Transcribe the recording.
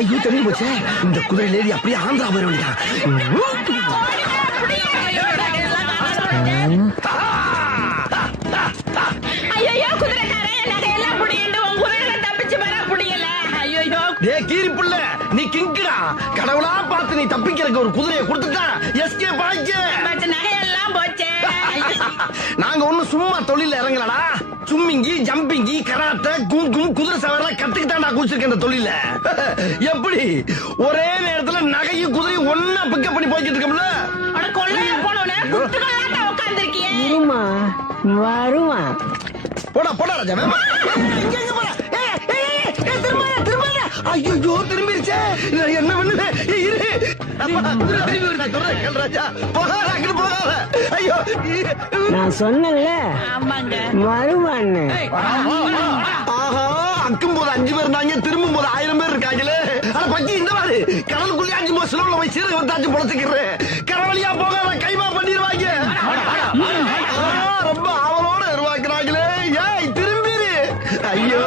ஐயோ தெரிஞ்சு போச்சே, இந்த குதிரை லேடி அப்படியே ஆந்திரா போயிட வேண்டியா. ஐயோ குதிரைக்காரன் நகையெல்லாம் புடிங்கிட்டு உன் குதிரை தப்பிச்சு வர முடியல. ஐயோ டே கீரி புள்ள, நீ கிங்குடா. கடவுளா பார்த்து நீ தப்பிக்கிறதுக்கு ஒரு குதிரையை கொடுத்துட்டா எஸ்கேப் ஆயிக்க. பட் நகையெல்லாம் போச்சே. நாங்க ஒண்ணும் சும்மா தொழில இறங்கலடா. சும்மிங்கி, ஜம்பிங்கி, கராத்தே, குங்கும், குதிரை சவாரி கத்துக்கிட்டாண்டா குடிச்சிருக்க இந்த தொழில. எப்படி ஒரே நேரத்துல நகையும் குதிரையும் ஒன்னா பிக்கப் பண்ணி போய்கிட்டு இருக்கோம்ல. அட கொள்ளைய போனோனே குத்துக்கலாட்ட உட்கார்ந்திருக்கியே. இருமா வருமா. போடா போடா ராஜா வேமா. இங்க எங்க போற? ஐயோ திரும்பிருச்சே. என்ன பண்ணுது? இரு திரும்பி வருது ராஜா. போகாத போகாத. ஐயோ நான் சொன்னேன்ல ஆமாங்க. வருவான்னு. ஆஹா, அக்கும் போது 5 பேர் இருந்தாங்க, திரும்பும் போது 1000 பேர் இருக்காங்களே. ஆனா பக்கி இந்த மாதிரி கடலுக்குள்ளே 5 போது சிலவுல போய் சீரக வந்தாச்சு பொழைச்சுக்கிறேன். கடவுளியா போகாத கைமா பண்ணிடுவாங்க. ரொம்ப ஆவலோட உருவாக்குறாங்களே. ஏய் திரும்பிரு. ஐயோ